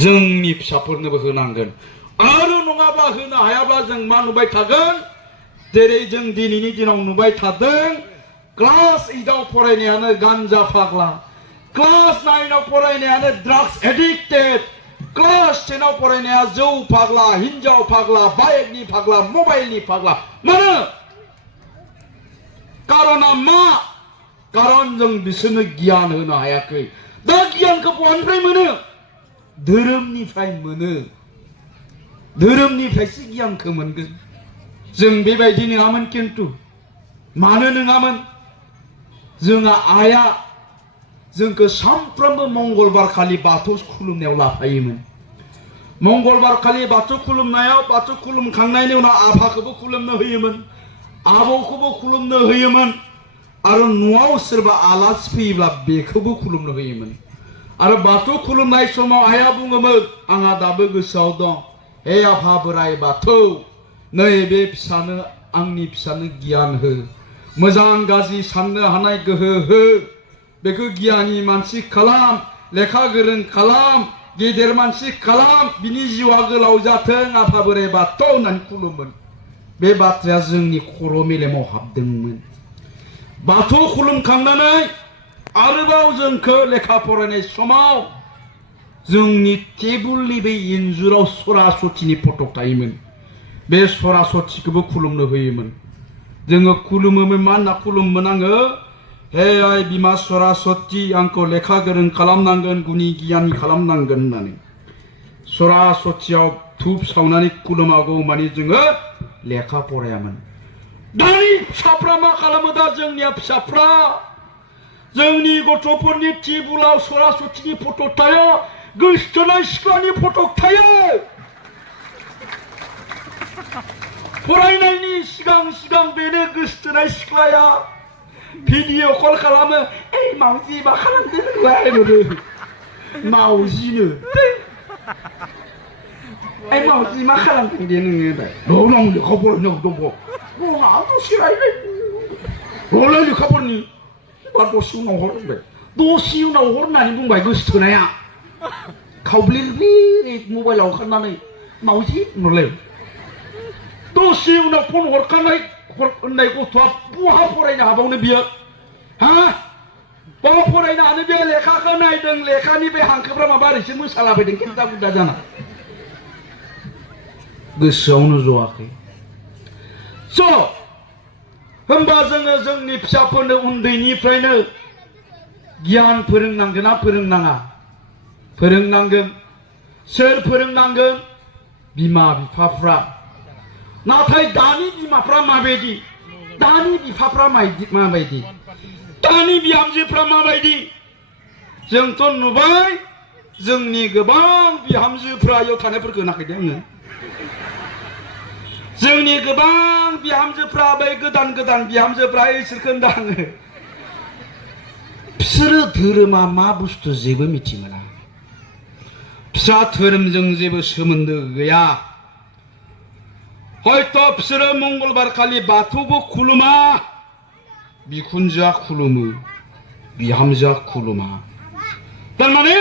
जोंनि फिसाफोरनोबो होनांगोन आरो नङाब्ला होनो हायाब्ला जों मा नुबाय थागोन जेरै जों दिनैनि दिनाव नुबाय थादों क्लास 8 आव फरायनायानो गान्जा फाग्ला क्लास 9 आव फरायनायानो ड्राग्स एडिक्टेड क्लास 10 आव फरायनाया जौ फाग्ला हिनजाव फाग्ला बाइकनि फाग्ला मबाइलनि फाग्ला मानो कारना मा कारन जों बिसोरनो गियान होनो हायाखै दा गियानखौ बहानिफ्राय मोनो धोरोमनिफ्राय मोनो धोरोमनिफ्रायसो गियानखौ मोनगोन जों बेबायदि नङामोन किन्तु मानो नङामोन जोंहा आइया जोंखौ सानफ्रोमबो मंगलबार खालि बाथौ खुलुमनायाव लाफायोमोन मंगलबार खालि बाथौ खुलुमनायाव बाथौ खुलुमखांनायनि उनाव आफाखौबो खुलुमनो होयोमोन आबौखौबो खुलुमनो होयोमोन आरो न'आव सोरबा आलासि फैयोब्ला बेखौबो खुलुमनो होयोमोन आरो बाथौ खुलुमनाय समाव आइया बुङोमोन आंहा दाबो गोसोआव दं हे आफा बोराइ बाथौ नैबे फिसानो आंनि फिसानो गियान हो मोजां गाज्रि साननो हानाय गोहो हो बेखौ गियानि मानसि खालाम लेखा गोरों खालाम गेदेर मानसि खालाम बिनि जिउआ गोलाव जाथों आफा बोराइ बाथौ होननानै खुलुमोन बे बाथ्राया जोंनि खर' मेलेमाव हाबदोंमोन बाथौ खुलुमखांनानै आरोबाव जोंखौ लेखा फरायनाय समाव जोंनि टेबुलनि बे इन्जुराव सरासतिनि फटक थायोमोन बे सरासतिखौबो खुलुमनो होयोमोन जोङो खुलुमोमोन मा होनना खुलुमोमोन आङो हे आइ बिमा सरासति आंखौ लेखा गोरों खालामनांगोन गुनि गियानि खालामनांगोन होननानै सरासतियाव धुप सावनानै खुलुमागौ माने जोङो लेखा फरायामोन दानि फिसाफ्रा मा खालामो दा जोंनिया फिसाफ्रा जोंनि गथ'फोरनि टेबुलाव सरासतिनि फट' थायो गोसथोनाय सिख्लानि फट' थायो फरायनायनि सिगां सिगां बेनो गोसथोनाय सिख्लाया भिडिअ कल खालामो ओइ मावजि मा खालामदों नोंलाय होनो मावजिनो ओइ मावजि मा खालामदों दे नोङो दा दं लेखा फरायनो दङ दङा दसे रायलाय हरलाय लेखाफोरनि बा दसे उनाव हर होनबाय दसे उनाव हर होननानै बुंबाय गोसथोनाया खावब्लिरब्लिर मबाइलाव ओंखारनानै मावजि होनहरलाय दसे उनाव फन हरखानाय होननाय गथ'आ बहा फरायनो हाबावनो बियो हा बहा फरायनो हानो बे लेखाखौ नायदों लेखानि बे हांखोफ्रा माबा ओरैसो मोसालाबायदों खेबदा बुदा जाना गोसोआवनो ज'आखै स' होमबा जोङो जोंनि फिसाफोरनो उन्दैनिफ्रायनो गियान फोरोंनांगोन ना फोरोंनाङा फोरोंनांगोन सोर फोरोंनांगोन बिमा बिफाफ्रा नाथाय दानि बिमाफ्रा माबायदि दानि बिफाफ्रा माबायदि दानि बिहामजोफ्रा माबायदि जोंथ' नुबाय जोंनि गोबां बिहामजोफ्रा इयाव थानायफोरखौ नायदों आङो जोंनि गोबां बिहामजोफ्रा बै गोदान गोदान बिहामजोफ्रा इसोरखौ होनदों आङो बिसोरो धोरोमा मा बुस्थु जेबो मिथि मोना फिसा धोरोमजों जेबो सोमोन्दो गैया हयथ' बिसोरो मंगलबार खालि बाथौबो खुलुमा बिखुनजोआ खुलुमो बिहामजोआ खुलुमा थारमाने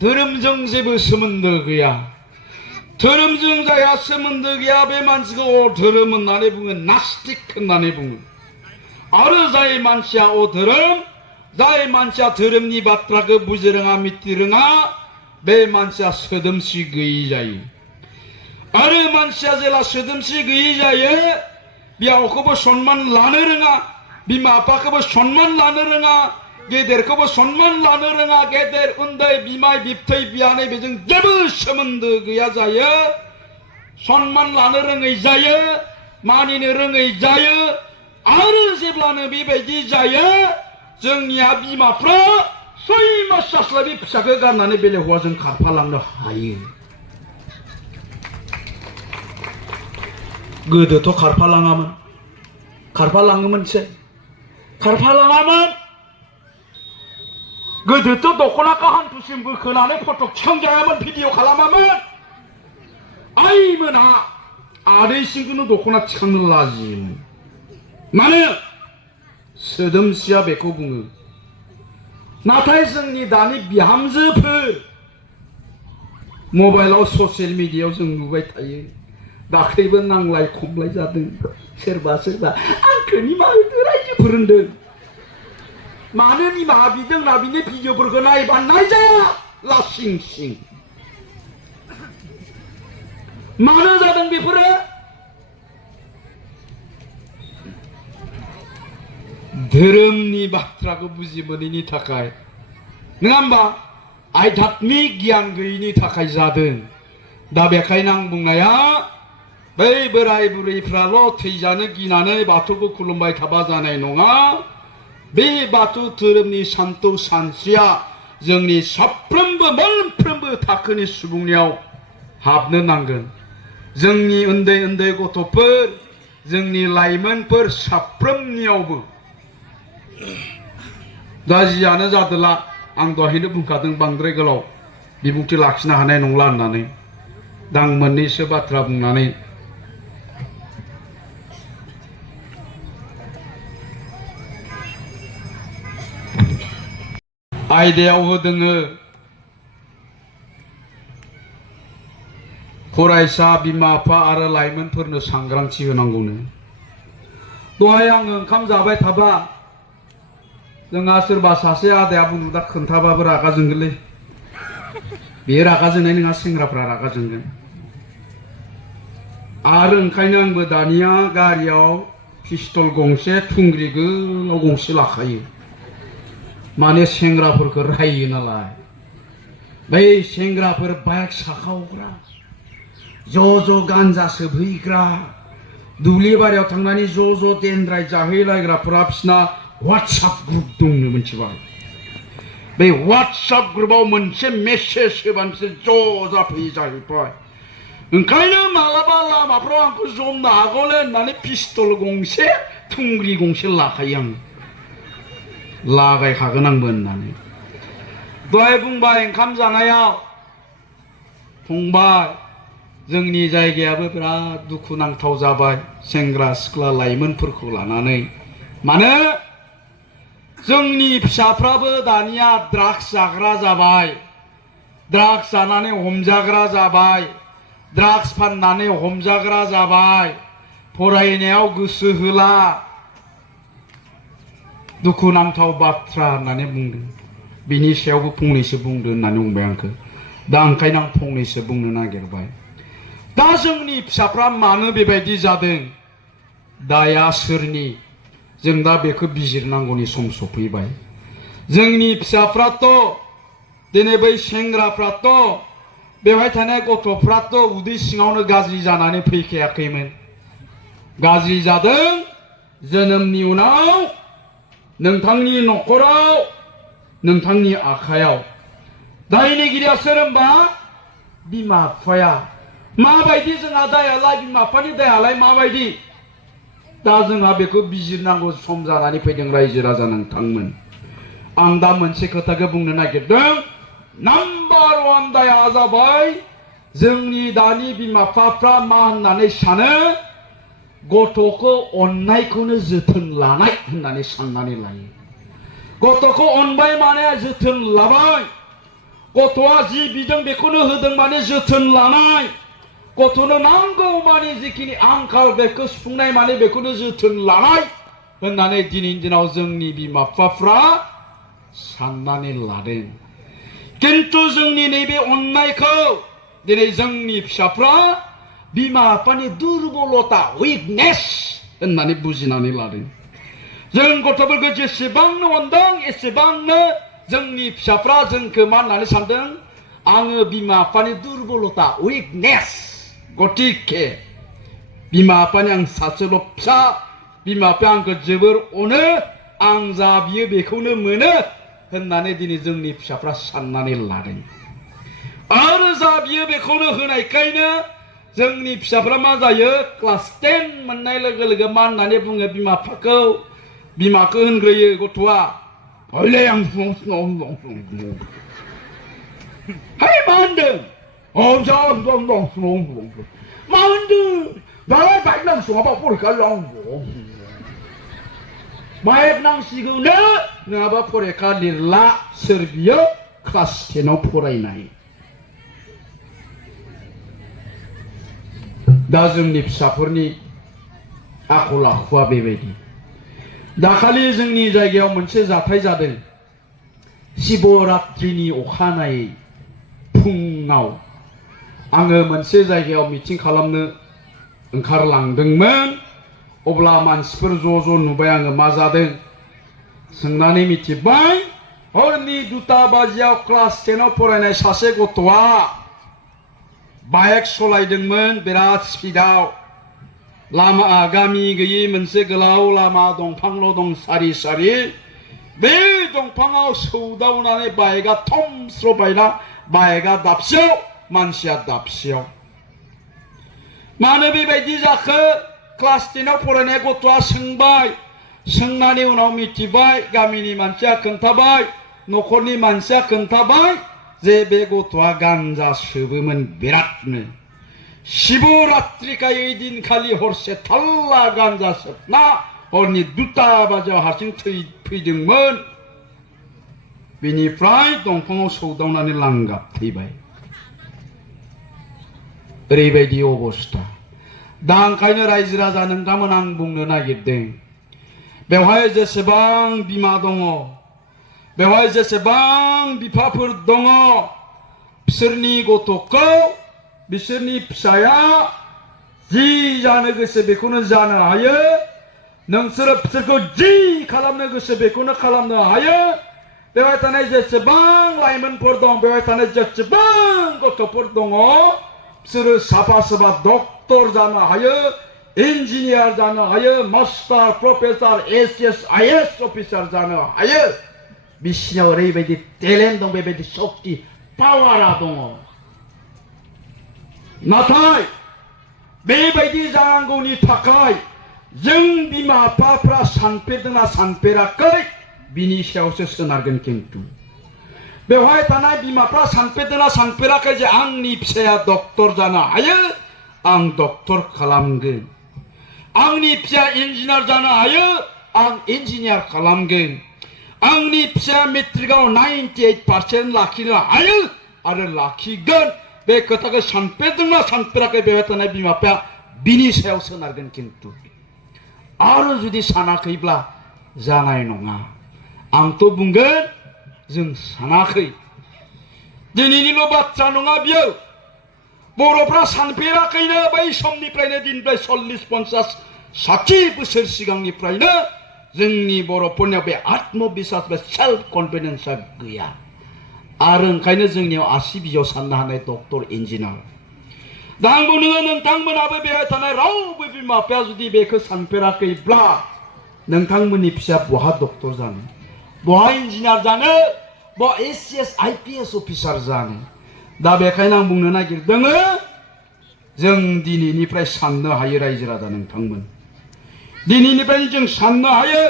धोरोमजों जेबो सोमोन्दो गैया धोरोमजों जायहा सोमोन्दो गैया बे मानसिखौ अधोरोम होननानै बुङो नास्तिक होननानै बुङो आरो जाय मानसिया अधोरोम जाय मानसिया धोरोमनि बाथ्राखौ बुजि रोङा मिथि रोङा बे मानसिया सोदोमस्रि गैयि जायो आरो मानसिया जेला सोदोमस्रि गैयि जायो बिहावखौबो सनमान लानो रोङा बिमा बिफाखौबो सनमान लानो रोङा गेदेरखौबो सनमान लानो रोङा गेदेर उन्दै बिमाय बिबथै बियानै बेजों जेबो सोमोन्दो गैया जायो सनमान लानो रोङै जायो मानिनो रोङै जायो आरो जेब्लानो बेबायदि जायो जोंनिया बिमाफ्रा 6 मास जास्लाबि फिसाखौ गारनानै बेलेग हौवाजों खारफालांनो हायो गोदोथ' खारफालाङामोन खारफालाङोमोनसो खारफालाङामोन गोदोथ' दख'नाखौ हान्थुसिम बोखोनानै फट' थिखांजायामोन भिडिअ खालामामोन आइमोनहा आदैसिमखौनो दख'ना थिखांनो लाजियोमोन मानो सोदोमस्रिया बेखौ बुङो नाथाय जोंनि दानि बिहामजोफोर मबाइलाव ससियेल मिडियायाव जों नुबाय थायो दाख्लैबो नांलाय खमलाय जादों सोरबा सोरबा आंखौ निमाहा होदो रायजोफोर होनदों मानो निमाहा बिदों ना बिनि भिडिअफोरखौ नायबा नायजाया लासिं सिं मानो जादों बेफोरो धोरोमनि बाथ्राखौ बुजि मोनैनि थाखाय नङा होमबा आध्यात्मिक गियान गैयैनि थाखाय जादों दा बेखायनो आं बुंनाया बै बोराय बुरैफ्राल' थैजानो गिनानै बाथौखौ खुलुमबाय थाबा जानाय नङा बे बाथौ धोरोमनि सान्थौ सानस्रिया जोंनि साफ्रोमबो मोनफ्रोमबो थाखोनि सुबुंनियाव हाबनो नांगोन जोंनि उन्दै उन्दै गथ'फोर जोंनि लाइमोनफोर साफ्रोमनियावबो दा जियानो जादोला आं दहायनो बुंखादों बांद्राय गोलाव बिबुंथि लाखिनो हानाय नंला होननानै दा आं मोननैसो बाथ्रा बुंनानै आयदायाव होदोङो फरायसा बिमा बिफा आरो लाइमोनफोरनो सांग्रांथि होनांगौनो दहाय आं ओंखाम जाबाय थाबा जोंहा सोरबा सासे आदाया बुंदा खोन्थाबाबो रागा जोंगोनलै बे रागा जोंनाय नङा सेंग्राफ्रा रागा जोंगोन आरो ओंखायनो आंबो दानिया गारियाव पिस्तल गंसे थुंग्रि गोलाव गंसे लाखायो माने सेंग्राफोरखौ रायो नालाय बै सेंग्राफोर बाइक साखावग्रा ज' गान्जा सोबहैग्रा दुब्लि बारियाव थांनानै ज' देनद्राय जाहैलायग्राफोरा बिसिना WhatsApp ग्रुप दंनो मिथिबाय बे WhatsApp ग्रुपआव मोनसे मेसेज होबानो बिसोर ज' जाफैयो जाहैबाय ओंखायनो मालाबा लामाफ्राव आंखौ जमनो हागौलै होननानै पिस्तल गंसे थुंग्रि गंसे लाखायो आं लागायखागोन आंबो होननानै दहाय बुंबाय ओंखाम जानायाव फंबाय जोंनि जायगायाबो बिराद दुखुनांथाव जाबाय सेंग्रा सिख्ला लाइमोनफोरखौ लानानै मानो जोंनि फिसाफ्राबो दानिया ड्राग्स जाग्रा जाबाय ड्राग्स जानानै हमजाग्रा जाबाय ड्राग्स फाननानै हमजाग्रा जाबाय फरायनायाव गोसो होला दुखुनांथाव बाथ्रा होननानै बुंदों बिनि सायावबो फंनैसो बुंदो होननानै बुंबाय आंखौ दा ओंखायनो आं फंनैसो बुंनो नागिरबाय दा जोंनि फिसाफ्रा मानो बेबायदि जादों दाया सोरनि जों दा बेखौ बिजिरनांगौनि सम सफैबाय जोंनि फिसाफ्राथ' दिनै बै सेंग्राफ्राथ' बेवहाय थानाय गथ'फ्राथ' उदै सिङावनो गाज्रि जानानै फैखायाखैमोन गाज्रि जादों जोनोमनि उनाव नोंथांनि न'खराव नोंथांनि आखायाव दायनिगिरिया सोर होनबा बिमा बिफाया माबायदि जोंहा दायालाय बिमा बिफानि दायालाय माबायदि दा जोंहा बेखौ बिजिरनांगौ सम जानानै फैदों रायजो राजा नोंथांमोन आं दा मोनसे खोथाखौ बुंनो नागिरदों नाम्बार 1 दाया जाबाय जोंनि दानि बिमा बिफाफ्रा मा होननानै सानो गथ'खौ अननायखौनो जोथोन लानाय होननानै साननानै लायो गथ'खौ अनबाय माने जोथोन लाबाय गथ'आ जि बिदों बेखौनो होदों माने जोथोन लानाय गथ'नो नांगौ माने जिखिनि आंखाल बेखौ सुफुंनाय माने बेखौनो जोथोन लानाय होननानै दिनैनि दिनाव जोंनि बिमा बिफाफ्रा साननानै लादों किन्तु जोंनि नैबे अननायखौ दिनै जोंनि फिसाफ्रा बिमा बिफानि दुर्बलता उइकनेस होननानै बुजिनानै लादों जों गथ'फोरखौ जेसेबांनो अनदों एसेबांनो जोंनि फिसाफ्रा जोंखौ मा होननानै सानदों आङो बिमा बिफानि दुर्बलता उइकनेस गतिके बिमा बिफानि आं सासेल' फिसा बिमा बिफाया आंखौ जोबोर अनो आं जा बियो बेखौनो मोनो होननानै दिनै जोंनि फिसाफ्रा साननानै लादों आरो जा बियो बेखौनो होनायखायनो जोंनि फिसाफ्रा मा जायो क्लास 10 मोननाय लोगो लोगो मा होननानै बुङो बिमा बिफाखौ बिमाखौ होनग्रोयो गथ'आ हयले आं हाय मा होनदों मा होनदों दालाय बाइक नांसङाबा फरिखा लांगौ बाइक नांसिगौनो नङाबा फरिखा लिरला सोर बियो क्लास 10 आव फरायनाय दा जोंनि फिसाफोरनि आखल आखुआ बेबायदि। दाखालि जोंनि जायगायाव मोनसे जाथाय जादों। शिवरात्रिनि अखानायै फुङाव आङो मोनसे जायगायाव मिटिं खालामनो ओंखारलांदोंमोन। अब्ला मानसिफोर ज' नुबाय आङो मा जादों सोंनानै मिथिबाय। हरनि 2टा बाजियाव क्लास 10आव फरायनाय सासे गथ'आ बाइक सलायदोंमोन बिराद स्पिडाव। लामा गामि गैयै मोनसे गोलाव लामा, दंफांल' दं सारि सारि। बे दंफाङाव सौदावनानै बाइकआ थमस्र' बायना बाइकआ दाबसेयाव, मानसिया दाबसेयाव। मानो बेबायदि जाखो? क्लास 10आव फरायनाय गथ'आ सोंबाय। सोंनानै उनाव मिथिबाय, गामिनि मानसिया खोन्थाबाय, न'खरनि मानसिया खोन्थाबाय जे बे गथ'आ गान्जा सोबोमोन बिरादनो। शिवरात्रिखाय ओइ दिनखालि हरसे थाल्ला गान्जा सोबना हरनि 2टा बाजियाव हारसिं फैदोंमोन। बिनिफ्राय दंफाङाव सौदावनानै लांगाब थैबाय। ओरैबायदि अबस्था। दा ओंखायनो रायजो राजा नोंथांमोन आं बुंनो नागिरदों, बेवहाय जेसेबां बिमा दङ, बेवहाय जेसेबां बिफाफोर दङ, बिसोरनि गथ'खौ, बिसोरनि फिसाया जि जानो गोसो बेखौनो जानो हायो। नोंसोरो बिसोरखौ जि खालामनो गोसो बेखौनो खालामनो हायो। बेवहाय थानाय जेसेबां लाइमोनफोर दं, बेवहाय थानाय जेसेबां गथ'फोर दङ, बिसोरो साफा साफा डक्टर जानो हायो, इन्जिनियार जानो हायो, मास्टार, प्रफेसर, एस आइएस अफिसार जानो हायो। बिसिनाव ओरैबायदि टेलेन्ट दं, बेबायदि शक्ति पावारा दङ। नाथाय बेबायदि जानांगौनि थाखाय जों बिमा बिफाफ्रा सानफेरदोंना सानफेराखै बिनि सायावसो सोनारगोन। खिन्थु बेवहाय थानाय बिमाफ्रा सानफेरदोंना सानफेराखै जे आंनि फिसाया डक्टर जानो हायो, आं डक्टर खालामगोन। आंनि फिसाया इन्जिनियार जानो हायो, आं इन्जिनियार खालामगोन। आंनि फिसाया मेट्रिकआव 98% लाखिनो हायो आरो लाखिगोन। बे खोथाखौ सानफेरदोंना सानफेराखै बेवहाय थानाय बिमा बिफाया बिनि सायाव सोनारगोन। खिन्थु आरो जुदि सानाखैब्ला जानाय नङा। आंथ' बुंगोन जों सानाखै। दिनैनिल' बाथ्रा नङा बियो। बर'फ्रा सानफेराखैनो बै समनिफ्रायनो, दिननिफ्राय 40, 50, 60 बोसोर सिगांनिफ्रायनो जोंनि बर'फोरनियाव बे आत्मबिश्वास, बे सेल्फ कनफिडेन्सआ गैया। आरो ओंखायनो जोंनियाव आसि बिजौ साननो हानाय डक्टर, इन्जिनियार। दा आं बुङो नोंथांमोनाबो बेवहाय थानाय रावबो बिमा बिफाया जुदि बेखौ सानफेराखैब्ला नोंथांमोननि फिसाया बहा डक्टर जानो, बहा इन्जिनियार जानो, बहा एस आइपिएस अफिसार जानो। दा बेखायनो आं बुंनो नागिरदों, जों दिनैनिफ्राय साननो हायो रायजो राजा नोंथांमोन। दिनैनिफ्राय जों साननो हायो।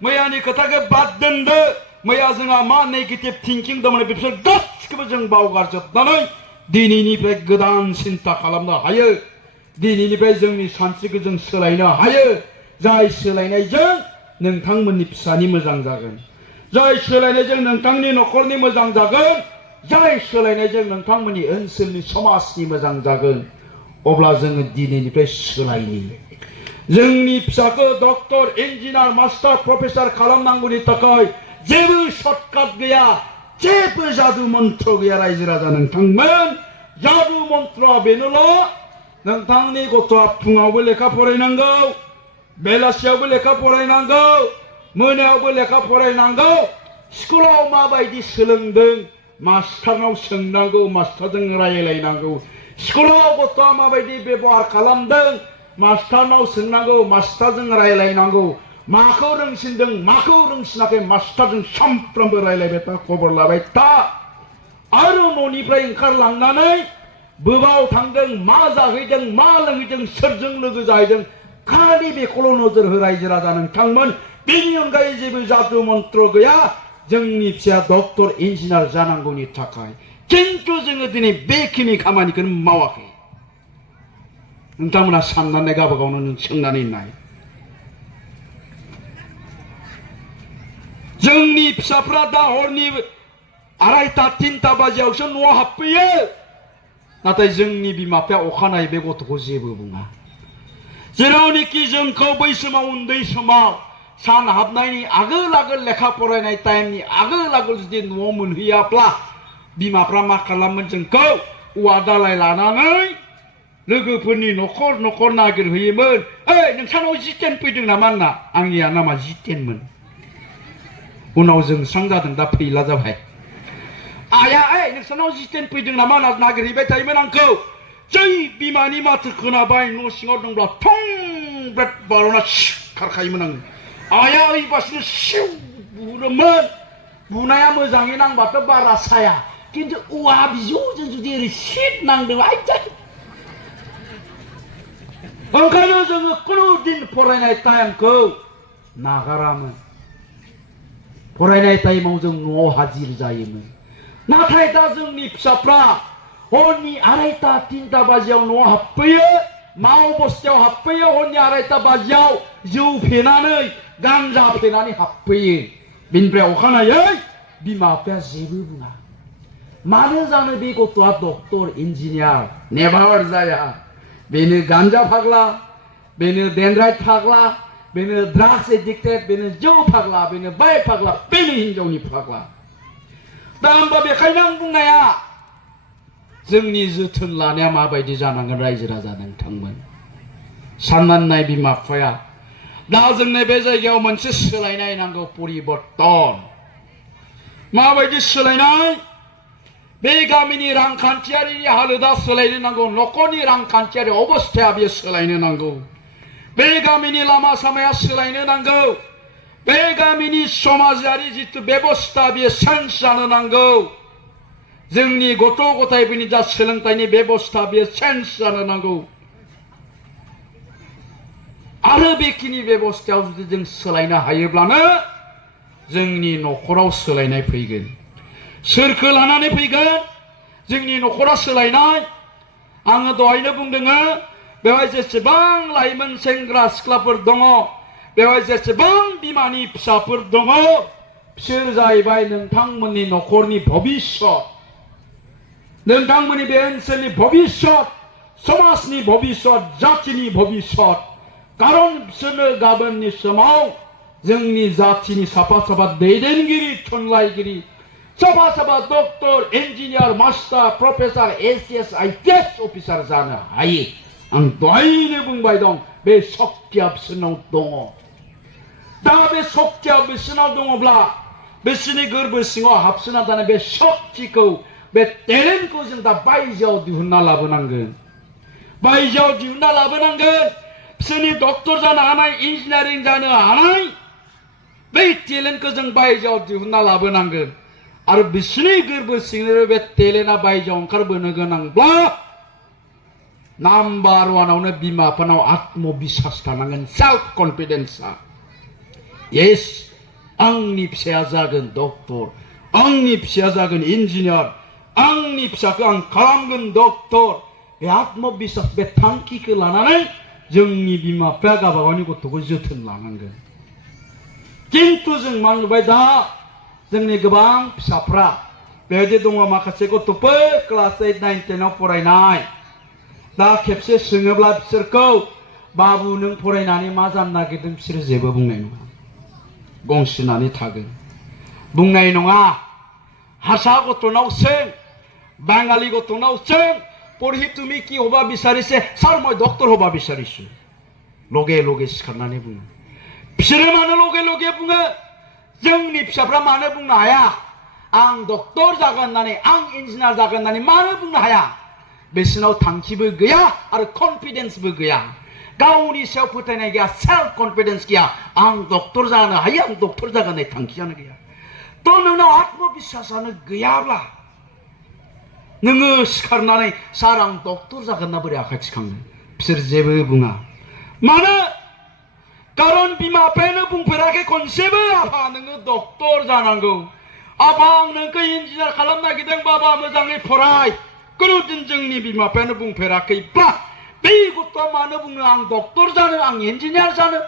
मैयानि खोथाखौ बाद दोनदो। मैया जोंहा मा नेगेटिभ थिंकिं दंमोन बेफोर गासिखौबो जों बावगारजोबनानै दिनैनिफ्राय गोदान सिन्ता खालामनो हायो। दिनैनिफ्राय जोंनि सानस्रिखौ जों सोलायनो हायो। जाय सोलायनायजों नोंथांमोननि फिसानि मोजां जागोन, जाय सोलायनायजों नोंथांनि न'खरनि मोजां जागोन, जाय सोलायनायजों नोंथांमोननि ओनसोलनि समाजनि मोजां जागोन। अब्ला जोङो दिनैनिफ्राय सोलायनि। जोंनि फिसाखौ डक्टर, इन्जिनियार, मास्टार, प्रफेसर खालामनांगौनि थाखाय जेबो सर्टकाट गैया, जेबो जादु मन्त्र गैया रायजो राजा नोंथांमोन। जादु मन्त्रआ बेनोल', नोंथांनि गथ'आ फुङावबो लेखा फरायनांगौ, बेलासियावबो लेखा फरायनांगौ, मोनायावबो लेखा फरायनांगौ। स्कुलाव माबायदि सोलोंदों मास्टारनाव सोंनांगौ, मास्टारजों रायलायनांगौ। स्कुलाव गथ'आ माबायदि बेबहार खालामदों मास्टारनाव सोंनांगौ, मास्टारजों रायलायनांगौ। माखौ रोंसिनदों माखौ रोंसिनाखै मास्टारजों सानफ्रोमबो रायलायबाय था, खबर लाबाय था। आरो न'निफ्राय ओंखारलांनानै बबाव थांदों, मा जाहैदों, मा लोंहैदों, सोरजों लोगो जाहैदों, खालि बेखौल' नोजोर हो रायजो राजा नोंथांमोन। बेनि अनगायै जेबो जादु मन्त्र गैया जोंनि फिसाया डक्टर, इन्जिनियार जानांगौनि थाखाय। खिन्थु जोङो दिनै बेखिनि खामानिखौनो मावाखै। नोंथांमोना साननानै गावबा गावनो सोंनानै नाय। जोंनि फिसाफ्रा दा हरनि 2:30, 3टा बाजियावसो न'आव हाबफैयो। 나타이 जोंनि बिमा बिफाया अखानायै बे गथ'खौ जेबो बुङा जेरावनोखि जोंखौ बै समाव उन्दै समाव सान हाबनायनि आगोल आगोल लेखा फरायनाय टाइमनि आगोल आगोल जुदि न'आव मोनहैयाब्ला बिमाफ्रा मा खालामोन जोंखौ औवा दालाय लानानै लोगोफोरनि न'खर न'खर नागिरहैयोमोन ओइ नोंसानाव जितेन फैदों नामा होनना आंनिया नामा जितेनमोन उनाव जोंस्रां जादों दा फैला जाबाय आया ओइ नोंसानाव जितेन फैदों नामा होनना नागिरहैबाय थायोमोन आंखौ जै बिमानि माथो खोनाबाय न' सिङाव दंब्ला थं ब्रेद बार'ना खारखायोमोन आङो आया ओइबासिनो सिउ बुदोंमोन बुनाया मोजाङै नांबाथ' बारा साया खिन्थु औवा बिजौजों जुदि ओरै सिट नांदों आइजा ओंखायनो जोङो खुनु दिन फरायनाय टाइमखौ नागारामोन फरायनाय टाइमाव जों न'आव हाजिर जायोमोन नाथाय दा जोंनि फिसाफ्रा हरनि 2:30 बाजियाव न'आव हाबफैयो मा अबस्थायाव हाबफैयो हरनि 2:30 बाजियाव जौ फेनानै गांजा फेनानै हाबफैयो बिनिफ्राय अखानायै बिमा बिफाया जेबो बुङा मानो जानो बे गथ'आ डक्टर इन्जिनियार नेभार जाया बेनो गांजा फाग्ला बेनो डेनड्राइट फाग्ला बेनो ड्राग्स एडिक्टेड बेनो जौ फाग्ला बेनो बाय फाग्ला बेनो हिनजावनि फाग्ला दा होमबा बेखायनो आं बुंनाया जोंनि जोथोन लानाया माबायदि जानांगोन रायजो राजा नोंथांमोन साननानै नाय बिमा बिफाया दा जोंनि बे जायगायाव मोनसे सोलायनाय नांगौ परिबर्तन माबायदि सोलायनाय बे गामिनि रांखान्थियारि हालोदा सोलायनो नांगौ न'खरनि रांखान्थियारि अबस्थाया बेयो सोलायनो नांगौ बे गामिनि लामा सामाया सोलायनो नांगौ बे गामिनि समाजारि जितु बेबस्था बेयो चेन्ज जानो नांगौ जोंनि गथ' गथायफोरनि जा सोलोंथाइनि बेबस्था बेयो चेन्ज जानो नांगौ आरो बेखिनि बेबस्थायाव जुदि जों सोलायनो हायोब्लानो जोंनि न'खराव सोलायनाय फैगोन सोरखौ लानानै फैगोन जोंनि न'खरा सोलायनाय आङो दहायनो बुंदों बेवहाय जेसेबां लाइमोन सेंग्रा सिख्लाफोर दङ बेवहाय जेसेबां बिमानि फिसाफोर दङ बिसोर जाहैबाय नोंथांमोननि न'खरनि भबिष्यत नोंथांमोननि बे ओनसोलनि भबिष्यत समाजनि भबिष्यत जातिनि भबिष्यत कारन बिसोरनो गाबोननि समाव जोंनि जातिनि साफा साफा दैदेनगिरि थुनलाइगिरि साफा साफा doctor engineer master professor ACS IPS officer जानो हायो आं दहायनो बुंबाय दं बे शक्तिया बिसोरनाव दङ दा बे शक्तिया बिसोरनाव दङब्ला बिसोरनि गोरबो सिङाव हाबसोना थानाय बे शक्तिखौ बे टेलेन्टखौ जों दा बायजोआव दिहुनना लाबोनांगोन बायजोआव दिहुनना लाबोनांगोन बिसोरनि डक्टर जानो हानाय इन्जिनियारिं जानो हानाय बै टेलेन्टखौ जों बायजोआव दिहुनना लाबोनांगोन आरो बिसोरनि गोरबो सिंनिफ्राय बे टेलेन्टआ बायजोआव ओंखारबोनो गोनांब्ला नाम्बार वानावनो बिमा बिफानाव आत्मबिश्वास थानांगोन सेल्फ कन्फिडेन्सआ येस आंनि फिसाया जागोन डक्टर आंनि फिसाया जागोन इन्जिनियार आंनि फिसाखौ आं खालामगोन डक्टर बे आत्मबिश्वास बे थांखिखौ लानानै जोंनि बिमा बिफाया गावबा गावनि गथ'खौ जोथोन लानांगोन किन्तु जों मा नुबाय दा जोंनि गोबां फिसाफ्रा बेबायदि दङ माखासे गथ'फोर क्लास 8, 9, 10 आव फरायनाय दा खेबसे सोङोब्ला बिसोरखौ बाबु नों फरायनानै मा जानो नागिरदों बिसोरो जेबो बुंनाय नङा गंसिनानै थागोन बुंनाय नङा हारसा गथ'नाव सों बाङाली गथ'नाव सों पढ़ी তুমি কি হবা বিচাৰিছে স্যার মই ডক্টর হবা বিচাৰিছো লগে লগে सिखारनानै बुङो बिसोरो मानो लगे लगे बुङो जोंनि फिसाफ्रा मानो बुंनो हाया आं डक्टर जागोन होननानै आं इन्जिनियार जागोन होननानै मानो बुंनो हाया बिसोरनाव थांखिबो गैया आरो कन्फिडेन्सबो गैया गावनि सायाव फोथायनाय गैया सेल्फ कन्फिडेन्स गैया आं डक्टर जानो हायो आं डक्टर जागोन होननाय थांखियानो गैया थ' नोंनाव आत्मबिश्वासानो गैयाब्ला नोङो सिखारनानै सार आं डक्टर जागोन ना बोरै आखाइ थिखांनो बिसोर जेबो बुङा मानो कारन बिमा बिफायानो बुंफेराखै खनसेबो आफा नोङो डक्टर जानांगौ आफा आं नोंखौ इन्जिनियार खालामनो नागिरदों बाबा मोजाङै फराय खुनुदिन जोंनि बिमा बिफायानो बुंफेराखैब्ला बे गथ'आ मानो बुङो आं डक्टर जानो आं इन्जिनियार जानो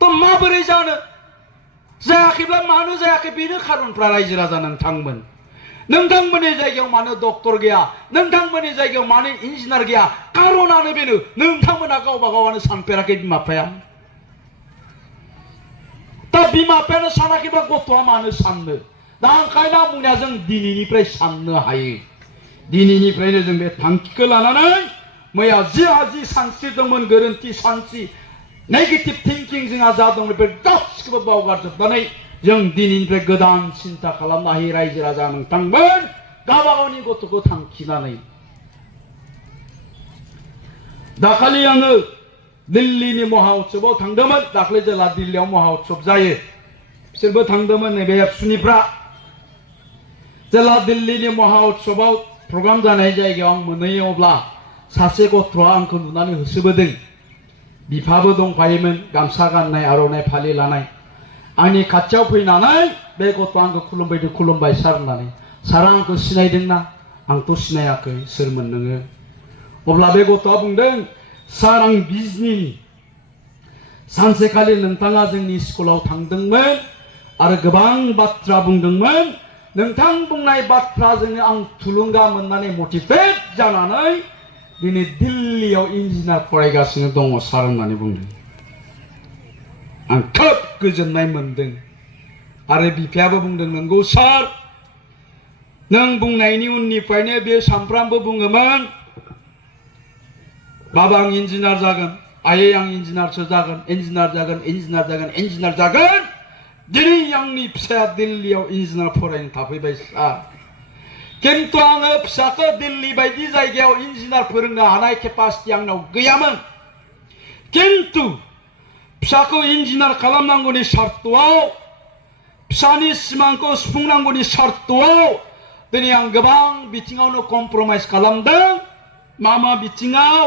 थ' माबोरै जानो जायाखैब्ला मानो जायाखै बेनो खारनफ्रा रायजो राजा नोंथांमोन नोंथांमोननि जायगायाव मानो डक्टर गैया नोंथांमोननि जायगायाव मानो इन्जिनियार गैया कारनानो बेनो नोंथांमोना गावबा गावानो सानफेराखै बिमा बिफाया दा बिमा बिफायानो सानाखैबा गथ'आ मानो साननो दा ओंखायनो आं बुंनाया जों दिनैनिफ्राय साननो हायो दिनैनिफ्रायनो जों बे थांखिखौ लानानै मैया जि सानस्रिदोंमोन गोरोन्थि सानस्रि नेगेटिभ थिंकिं जोंहा जादों बेफोर गासिखौबो बावगारजोबनानै जों दिनैनिफ्राय गोदान सिन्ता खालामनो हायो रायजो राजा नोंथांमोन गावबा गावनि गथ'खौ थांखिनानै दाखालि आङो दिल्लीनि महा उत्सबआव थांदोंमोन दाखालि जेला दिल्लीयाव महा उत्सब जायो बिसोरबो थांदोंमोन नैबे एबसुनिफ्रा जेला दिल्लीनि महा उत्सबआव प्रग्राम जानाय जायगायाव आं मोनहैयो अब्ला सासे गथ'आ आंखौ नुनानै होसोबोदों बिफाबो दंफायोमोन गामसा गाननाय आर'नाइ फालि लानाय आंनि खाथियाव फैनानै बे गथ'आ आंखौ खुलुमबाय सार होननानै सारा आंखौ सिनायदोंना आंथ' सिनायाखै सोरमोन नोङो अब्ला बे गथ'आ बुंदों सार आं बिजनीनि सानसेखालि नोंथाङा जोंनि स्कुलाव थांदोंमोन आरो गोबां बाथ्रा बुंदोंमोन नोंथां बुंनाय बाथ्राजोंनो आं थुलुंगा मोननानै मटिभेट जानानै दिनै दिल्लीयाव इन्जिनियार फरायगासिनो दङ सार होननानै बुंदों आं खोब गोजोननाय मोनदों आरो बिफायाबो बुंदों नंगौ सार नों बुंनायनि उननिफ्रायनो बे सानफ्रामबो बुङोमोन बाबा आं इन्जिनियार जागोन आयै आं इन्जिनियारसो जागोन इन्जिनियार जागोन दिनै आंनि फिसाया दिल्लीयाव इन्जिनियार फरायनो थाफैबाय सार किन्तु आङो फिसाखौ दिल्ली बायदि जायगायाव इन्जिनियार फोरोंनो हानाय केपासिटि आंनाव गैयामोन किन्तु फिसाखौ इन्जिनियार खालामनांगौनि सार्तआव फिसानि सिमांखौ सुफुंनांगौनि सार्तआव दिनै आं गोबां बिथिङावनो कमप्रमाइज खालामदों मा बिथिङाव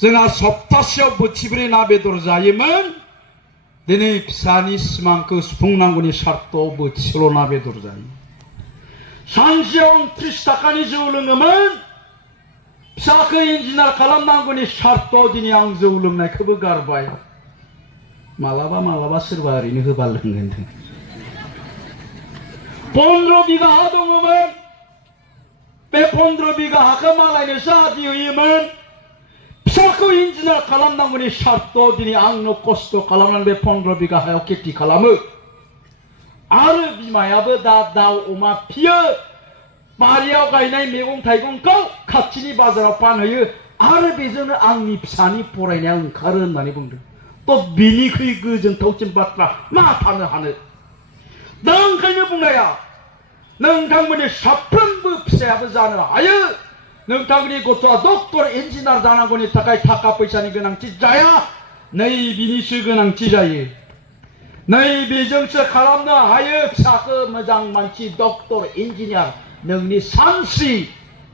जोंहा सप्तासेयाव बोथिब्रै ना बेदर जायोमोन दिनै फिसानि सिमांखौ सुफुंनांगौनि सार्तआव बोथिसेल' ना बेदर जायो सानसेयाव 30 थाखानि जौ लोङोमोन फिसाखौ इन्जिनियार खालामनांगौनि सार्तआव दिनै आं जौ लोंनायखौबो गारबाय मालाबा सोरबा ओरैनो होबा लोंगोन 15 बिगा हा दङमोन बे 15 बिगा हाखौ मालायनोसो आदि होयोमोन फिसाखौ इन्जिनियार खालामनांगौनि सार्तआव दिनै आंनो खस्थ' खालामनानै बे 15 बिगा हायाव खेथि खालामो आरो बिमायाबो दा दाउ अमा फियो बारियाव गायनाय मैगं थाइगंखौ खाथिनि बाजाराव फानहैयो आरो बेजोंनो आंनि फिसानि फरायनाया ओंखारो होननानै बुंदों थ' बिनिख्रुइ गोजोनथावसिन बाथ्रा मा थानो हानो दा ओंखायनो बुंनाया नोंथांमोननि साफ्रोमबो फिसायाबो जानो हायो नोंथांनि गथ'आ डक्टर इन्जिनियार जानांगौनि थाखाय थाखा फैसानि गोनांथि जाया नै बिनिसो गोनांथि जायो नै बेजोंसो खालामनो हायो फिसाखौ मोजां मानसि डक्टर इन्जिनियार नोंनि सानस्रि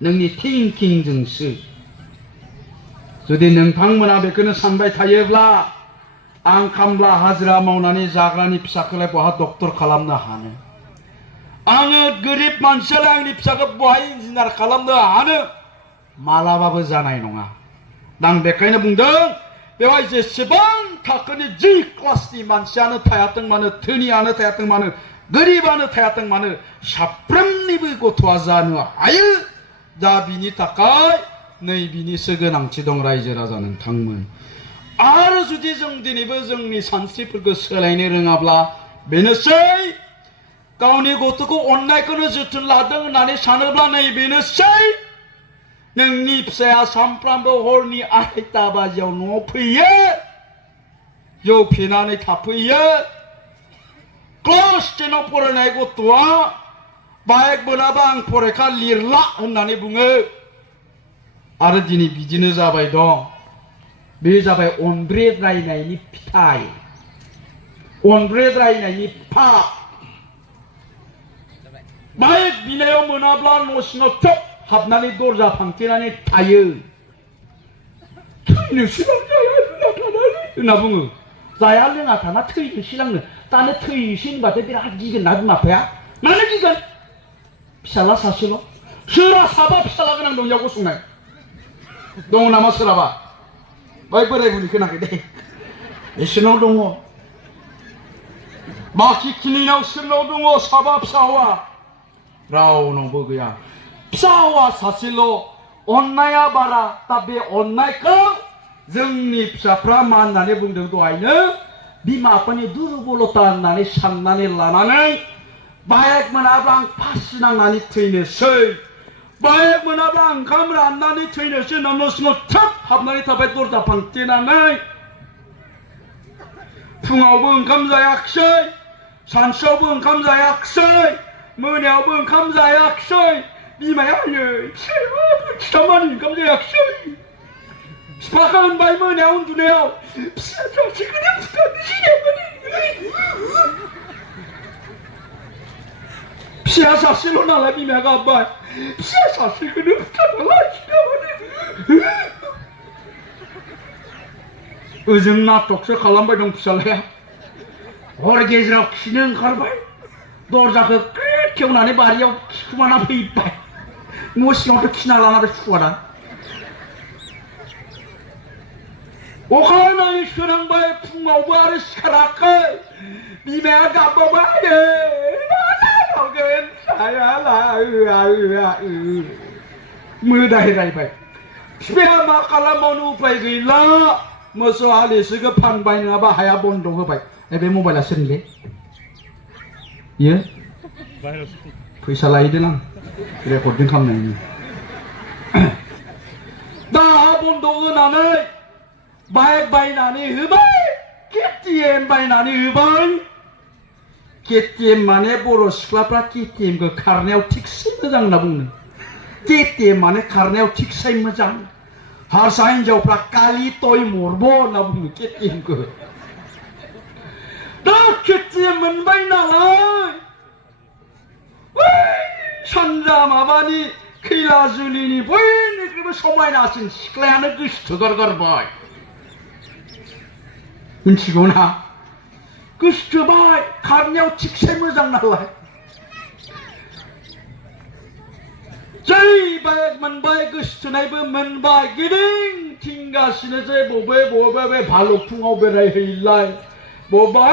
नोंनि थिंकिंजोंसो जुदि नोंथांमोना बेखौनो सानबाय थायोब्ला आं खामला हाजिरा मावनानै जाग्रानि फिसाखौलाय बहा डक्टर खालामनो हानो आङो गोरिब मानसियालाय आंनि फिसाखौ बहा इन्जिनियार खालामनो हानो मालाबाबो जानाय नङा दा आं बेखायनो बुंदों बेवहाय जेसेबां थाखोनि जि क्लासनि मानसियानो थायाथों मानो धोनियानो थायाथों मानो गोरिबानो थायाथों मानो साफ्रोमनिबो गथ'आ जानो हायो दा बिनि थाखाय नै बिनिसो गोनांथि दं रायजो राजा नोंथांमोन आरो जुदि जों दिनैबो जोंनि सानस्रिफोरखौ सोलायनो रोङाब्ला बेनोसै गावनि गथ'खौ अननायखौनो जोथोन लादों होननानै सानोब्ला नै बेनोसै नोंनि फिसाया सानफ्रामबो हरनि 8टा बाजियाव न'आव फैयो जौ फेनानै थाफैयो क्लास 10आव फरायनाय गथ'आ बाइक बोनाबा आं फरिखा लिरला होननानै बुङो आरो दिनै बिदिनो जाबाय दं बे जाबाय अनब्रेद्रायनायनि फिथाइ अनब्रेद्रायनायनि फाब बाइक बिनायाव मोनाब्ला न' सिङाव थब हाबनानै दरजा फांथेनानै थायो होनना बुङो जाया लोङा थाना थैनोसै लांनो दानो थैनोसै होनबाथाय बिराद गिगोन ना बिमा बिफाया मानो गिगोन फिसाला सासेल' सोरहा साबा फिसाला गोनां दं बेयाव गसंनाय दङ नामा सोरहाबा बै बोराय बुरि खोनाखै दे बिसोरनाव दङ बाखि खिनिनाव सोरनाव दङ साबा फिसा हौवा रावनावबो गैया फिसावा सासेल' अननाया बारा दा बे अननायखौ जोंनि फिसाफ्रा मा होननानै बुंदों दहायनो बिमा बिफानि दुरबलता होननानै साननानै लानानै बाइक मोनाब्ला आं फासि नांनानै थैनोसै बाइक मोनाब्ला ओंखाम राननानै थैनोसै होनना न' सिङाव थाब हाबनानै थाबाय दरजा फांथेनानै फुङावबो ओंखाम जायाखिसै सानसुआवबो ओंखाम जायाखिसै मोनायावबो ओंखाम जायाखिसै बिमाया होनो फिसाया खिथामानि ओंखाम जायाखिसै बिफाखौ होनबाय मोनायाव उन्दुनायाव फिसा सासेखौनो फुथारनोसै फिसाया सासेल' नालाय बिमाया गाबबाय फिसा सासेखौनो फुथारना लाखिनामानो ओजों नाटकसो खालामबाय दं फिसालाया हर गेजेराव खिनो ओंखारबाय दरजाखौ क्रिट खेवनानै बारियाव खिखुमाना फैबाय न' सिङावथ' खिना लाना बे सुवादा अखानायै सोरांबाय फुङावबो आरो सिखाराखै बिमाया गाबबावबाय मोदायरायबाय बिफाया मा खालामबावनो उपाय गैला मोसौ हालिसेखौ फानबाय नङाबा हाया बन्द होबाय बे मबाइला सोरनिले बियो फैसा लायदों आं रेकर्डिं खालामनायनि दा बन्द होनानै बाइक बायनानै होबाय केटिएम बायनानै होबाय केटिएम माने बर' सिख्लाफ्रा केटिएमखौ खारनायाव थिगसे मोजां होनना बुङो केटिएम माने खारनायाव थिगसे मोजां हारसा हिन्जावफ्रा कालि तय मरब होनना बुङो केटिएमखौ दा केटिएम मोनबाय नालाय सानजा माबानि खैला जुलिनि बयनिख्रुइबो समायनासिन सिख्लायानो गोसोथोगारगारबाय मिथिगौ ना गोसोथोबाय खारनायाव थिगसे मोजां नालाय जै बाइक मोनबाय गोसोथोनायबो मोनबाय गिदिंथिंगासिनोसै बबे बे भालुकफुङाव बेरायहैलाय बबेबा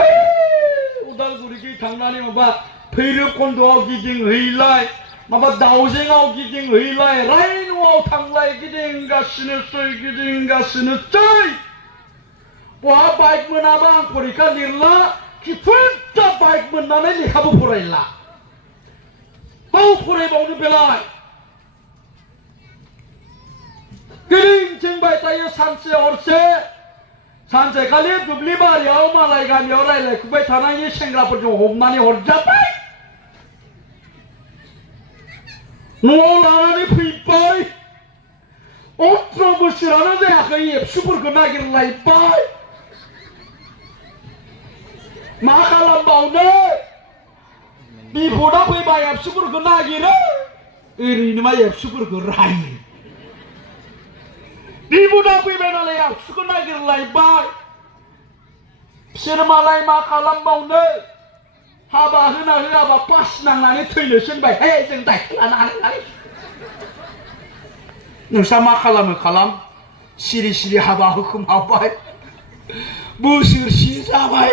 उदालगुरिखै थांनानै माबा भैरबकुन्द'आव गिदिंहैलाय माबा दाउजेंआव गिदिंहैलाय रायन'आव थांलाय गिदिंगासिनोसै बहा बाइक मोनाबा आं फरिखा लिरला खिफुरजा बाइक मोननानै लेखाबो फरायला बाव फरायबावनो बेलाय गिदिंथिंबाय थायो सानसे हरसे सानसेखालि दुब्लि बारियाव मालाय गामियाव रायलायफुबाय थानायनि सेंग्राफोरजों हमनानै हरजाबाय न'आव लानानै फैबाय 18 बोसोरानो जायाखै एबसुफोरखौ नागिरलायबाय मा खालामबावनो बिफदा फैबा एबसुफोरखौ नागिरो ओरैनो मा एबसुफोरखौ रायो बिफदा फैबाय नालाय एबसुखौ नागिरलायबाय बिसोर मालाय मा खालामबावनो हाबा होना होआबा पास नांनानै थैनोसै होनबाय हे जों दायथ' लानो हानाय नोंस्रा मा खालामो खालाम सिरि सिरि हाबा होखोमाबाय बोसोरसे जाबाय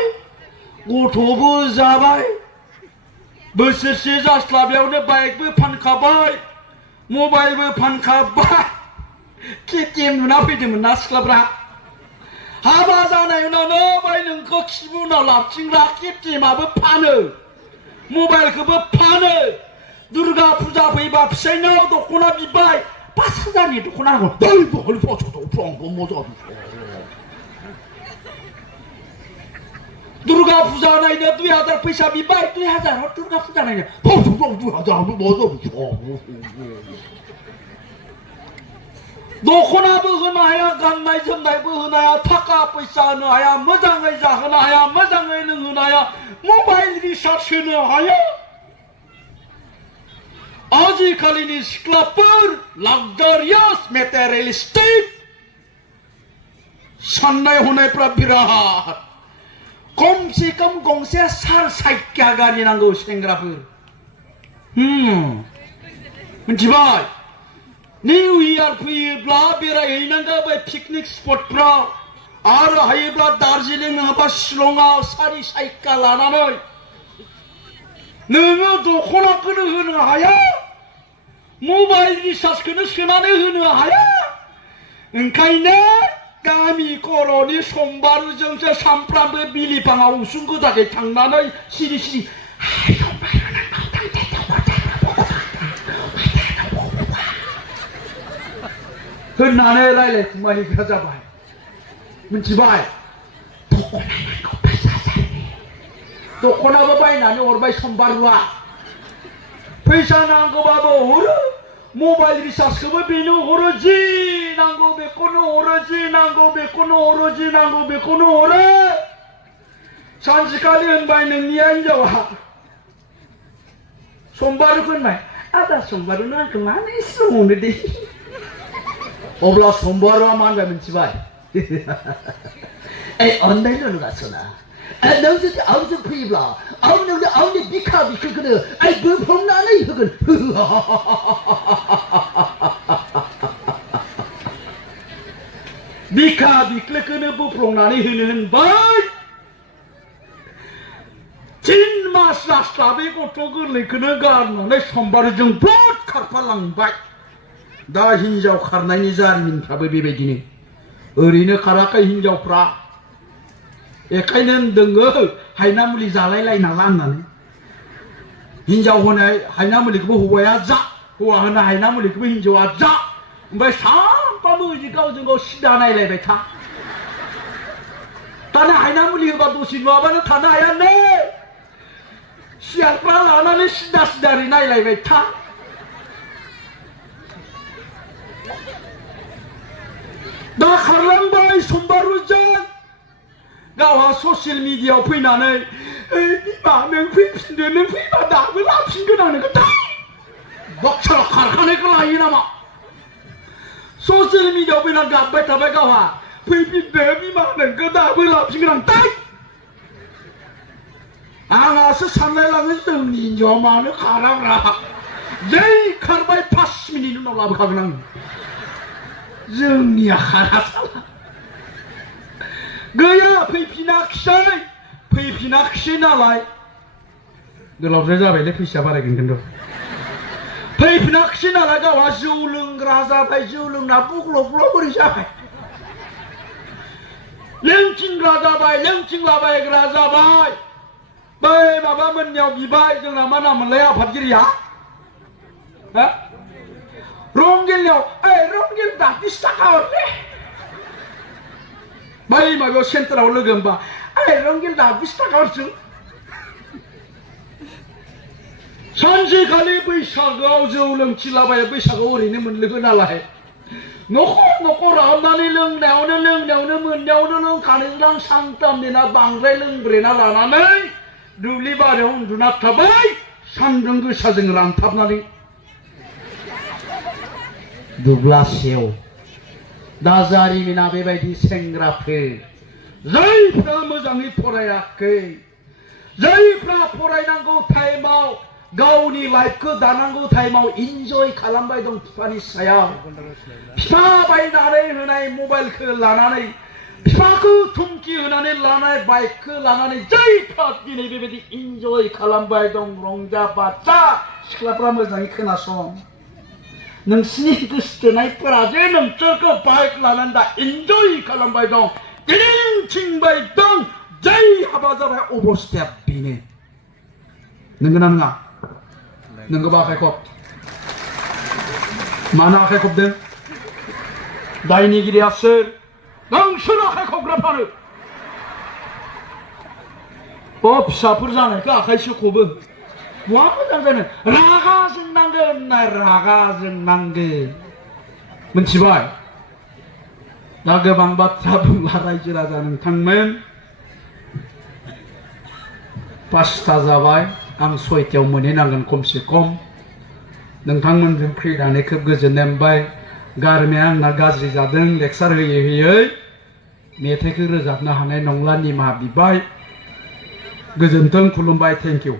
गथ'बो जाबाय बोसोरसे जास्लाबैयावनो बाइकबो फानखाबाय मबाइलबो फानखाबाय केटिएम नुना फैदोंमोन ना सिख्लाफ्रा हाबा जानाय उनावनो बाय नोंखौ खिबु उनाव लाबथिंग्रा केटिएमाबो फानो मबाइलखौबो फानो दुर्गा फुजा फैबा फिसाइनाव दख'ना बिबाय 5,000नि दख'ना नांगौ दै बहल फस'फ्रांबो मोजां दुर्गा फुजा नायनो 2,000 फैसा बिबाय 2,000 दुर्गा फुजा नायनो 2,000 मोजां दख'नाबो होनो हाया गाननाय जोमनायबो होनो हाया थाखा फैसा होनो हाया मोजाङै जाहोनो हाया मोजाङै लोंहोनो हाया मबाइल रिचार्ज होनो हाया आजिखालिनि सिख्लाफोर लाक्जारियास मेटेरियलिस्टिक साननाय हनायफ्रा बिराद खमसे खम गंसे 4 साइकिया गारि नांगौ सेंग्राफोर मिथिबाय निउ इयार फैयोब्ला बेरायहैनांगौ बै पिकनिक स्पटफ्राव आरो हायोब्ला दार्जिलिं नङाबा शिलंआव 4 साइकिया लानानै नोङो दख'नाखौनो होनो हाया मबाइल रिसार्जखौनो सोनानै होनो हाया ओंखायनो गामि खर'नि समबारजोंसो सामफ्रामबो बिलिफाङाव उसुं गोदाखै थांनानै सिरि सिरि होननानै रायलायखुमाहैग्रा जाबाय मिथिबाय दख'नाबो बायनानै हरबाय समबारुआ फैसा नांगौबाबो हरो मबाइल रिसार्जखौबो बेनो हरो जि नांगौ बेखौनो हरो जि नांगौ बेखौनो हरो जि नांगौ बेखौनो हरो सानसेखालि होनबाय नोंनिया हिनजावा समबारुखौ होनबाय आदा समबारुनो आंखौ मानो एसे अनो दे अब्ला समबारुआ मा होनबाय मिथिबाय अन्नायल' नङासोना नों जुदि आंजों फैयोब्ला आं नोंनो आंनि बिखा बिख्लोखौनो बोफ्लंनानै होगोन बिखा बिख्लोखौनो बोफ्लंनानै होनो होनबाय 3 मास जास्लाबै गथ' गोरलैखौनो गारनानै समबारजों ब्लड खारफालांबाय दा हिनजाव खारनायनि जारिमिनफ्राबो बेबायदिनो ओरैनो खाराखै हिनजावफ्रा बेखायनो होनदोङो हायना मुलि जालायलायनाला होननानै हिनजाव होनाय हायना मुलिखौबो हौवाया जा हौवा होनाय हायना मुलिखौबो हिनजावा जा ओमफ्राय सानफ्रामबो ओरै गावजों गाव सिदा नायलायबाय था दाना हायना मुलि होबा दसे नुवाबानो थानो हायानो सियारफ्रा लानानै सिदा सिदा ओरै नायलायबाय था दा खारलांबाय समबारुजों गावहा ससियेल मिडियायाव फैनानै बिमा नों फैफिनदो नों फैबा दाबो लाफिनगोन आं नोंखौ दा बक्साराव खारखानायखौ लायो नामा ससियेल मिडियायाव फैनानै गाबबाय थाबाय गावहा फैफिनदो बिमा नोंखौ दाबो लाफिनगोन आं दा आंहासो सानलायलाङो जोंनि हिनजावा मानो खाराब्रा जै खारबाय 5 मिनिट उनाव लाबोखागोन आं जोंनिया खारा साला गैया फैफिनाखिसै नालाय गोलावद्राय जाबायलै फैसा बारायगोन खिन्थु फैफिनाखिसै नालाय गावहा जौ लोंग्रा जाबाय जौ लोंना बुग्लब बोरै जाबाय लोंथिंग्रा जाबाय लोंथिंलाबायग्रा जाबाय बै माबा मोननियाव बिबाय जोंना मा नाम मोनलाय आफादगिरिया रंगिलनियाव रंगिल दा 20 थाखा हरले बै माबायाव सेन्टाराव लोगो होनबा रंगिल दा 20 थाखा हरसै सानसेखालि बैसागोआव जौ लोंथिलाबायो बैसागोआव ओरैनो मोनलोङो नालाय न'खर हाबनानै लोंनायावनो मोननायावनो लोंखानायज्रां सानथाम देना बांद्राय लोंब्रेना लानानै दुब्लि बारियाव उन्दुना थाबाय सान्दुं गोसाजों रानथाबनानै दुब्लासेयाव दा जारिमिना बेबायदि सेंग्राफोर जायफ्रा मोजाङै फरायाखै जायफ्रा फरायनांगौ टाइमाव गावनि लाइफखौ दानांगौ टाइमाव इन्जय खालामबाय दं बिफानि सायाव बिफा बायनानै होनाय मबाइलखौ लानानै बिफाखौ थुमखि होनानै लानाय बाइकखौ लानानै जायफ्रा दिनै बेबायदि इन्जय खालामबाय दं रंजा बाजा सिख्लाफ्रा मोजाङै खोनासं नोंसिनि गोसोथोनायफोरा जे नोंसोरखौ बाइक लानानै दा इन्जय खालामबाय दं गिदिंथिंबाय दं जाय हाबा जाबाय अबस्थाया बेनो नंगौना नङा नोंगौबा आखाइ खब मानो आखाइ खबदों दायनिगिरिया सोर नोंसोर आखाइ खबग्राफ्रानो फिसाफोर जानायखौ आखाइसो खबो बहा मोजां जानो रागा जोंनांगोन होननाय रागा जोंनांगोन मिथिबाय दा गोबां बाथ्रा बुंला रायजो राजा नोंथांमोन 5टा जाबाय आं 6टायाव मोनहैनांगोन खमसे खम नोंथांमोनजों फैनानै खोब गोजोननाय मोनबाय गारमाया आंना गाज्रि जादों लेक्सार होयै मेथाइखौ रोजाबनो हानाय नंला निमाहा बिबाय गोजोन्थों खुलुमबाय थेंक इउ